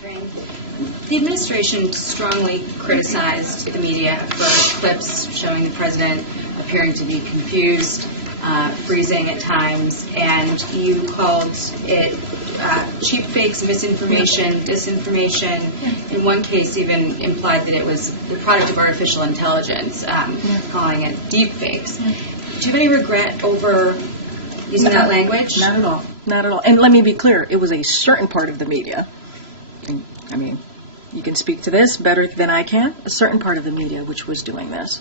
The administration strongly criticized the media for clips showing the president appearing to be confused, freezing at times, and you called it cheap fakes, misinformation, disinformation. In one case, even implied that it was the product of artificial intelligence, calling it deep fakes. Do you have any regret over using that language? Not at all. Not at all. And let me be clear, it was a certain part of the media. I mean, you can speak to this better than I can. A certain part of the media which was doing this.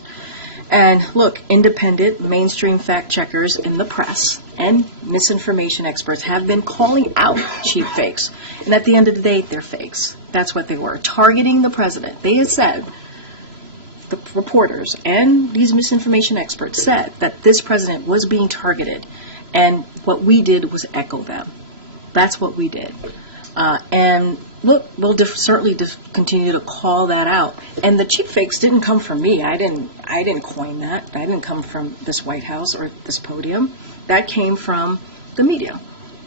And look, independent, mainstream fact checkers in the press and misinformation experts have been calling out cheap fakes. And at the end of the day, they're fakes. That's what they were. Targeting the president. They had said, the reporters and these misinformation experts said that this president was being targeted. And what we did was echo them. That's what we did. And look, we'll certainly continue to call that out. And the cheap fakes didn't come from me. I didn't coin that. I didn't come from this White House or this podium. That came from the media.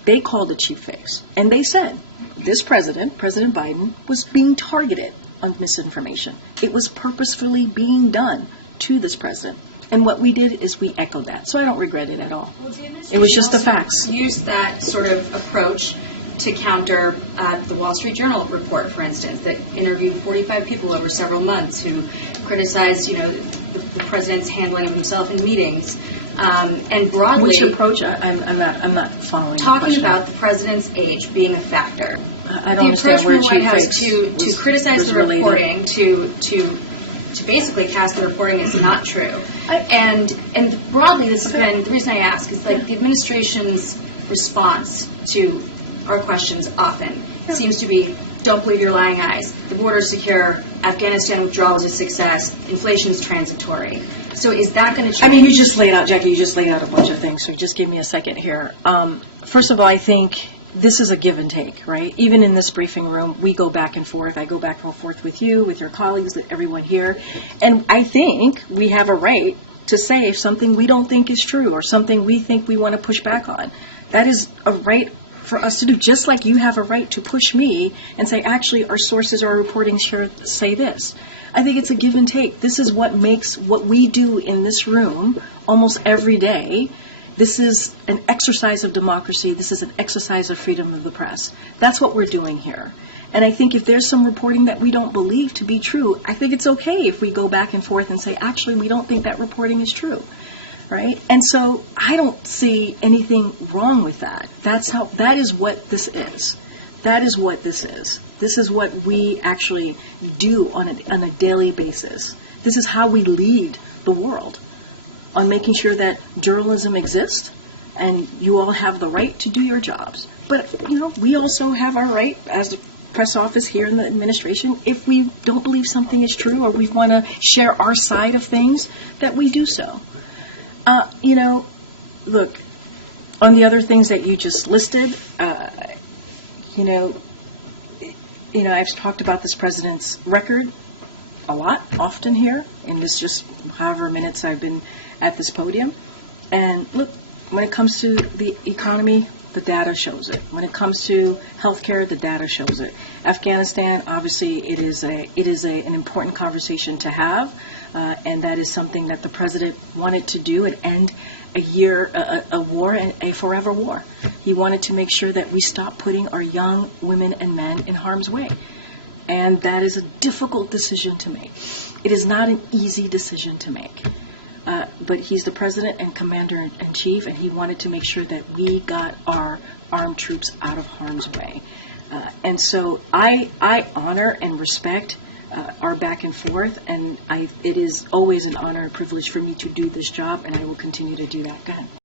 They called it cheap fakes. And they said this president, President Biden, was being targeted on misinformation. It was purposefully being done to this president. And what we did is we echoed that. So I don't regret it at all. Well, it was just the facts. Used that sort of approach to counter the Wall Street Journal report, for instance, that interviewed 45 people over several months who criticized, the president's handling of himself in meetings, and broadly. Which approach? I'm not following. Talking about the president's age being a factor. I don't understand where cheap fakes to criticize the reporting, to basically cast the reporting as not true, and broadly, this has been the reason I ask is like the administration's response to our questions often seems to be, don't believe your lying eyes. The border's secure. Afghanistan withdrawal is a success. Inflation's transitory. So is that going to change? I mean, you just laid out, Jackie, you just laid out a bunch of things, so just give me a second here. First of all, I think this is a give and take, right? Even in this briefing room, we go back and forth. I go back and forth with you, with your colleagues, with everyone here. And I think we have a right to say if something we don't think is true or something we think we want to push back on. That is a right for us to do, just like you have a right to push me and say, actually, our sources, our reporting here say this. I think it's a give and take. This is what makes what we do in this room almost every day. This is an exercise of democracy. This is an exercise of freedom of the press. That's what we're doing here. And I think if there's some reporting that we don't believe to be true, I think it's okay if we go back and forth and say, actually, we don't think that reporting is true. Right? And so I don't see anything wrong with that. That is what this is. That is what this is. This is what we actually do on a daily basis. This is how we lead the world on making sure that journalism exists and you all have the right to do your jobs. But, we also have our right as the press office here in the administration, if we don't believe something is true or we want to share our side of things, that we do so. Look, on the other things that you just listed, I've talked about this president's record a lot, often here, in this just however minutes I've been at this podium. And look, when it comes to the economy, the data shows it. When it comes to healthcare, the data shows it. Afghanistan, obviously, it is an important conversation to have, and that is something that the president wanted to do and end a war, and a forever war. He wanted to make sure that we stop putting our young women and men in harm's way, and that is a difficult decision to make. It is not an easy decision to make. But he's the president and commander-in-chief, and he wanted to make sure that we got our armed troops out of harm's way. And so I honor and respect our back and forth, and it is always an honor and privilege for me to do this job, and I will continue to do that. Go ahead.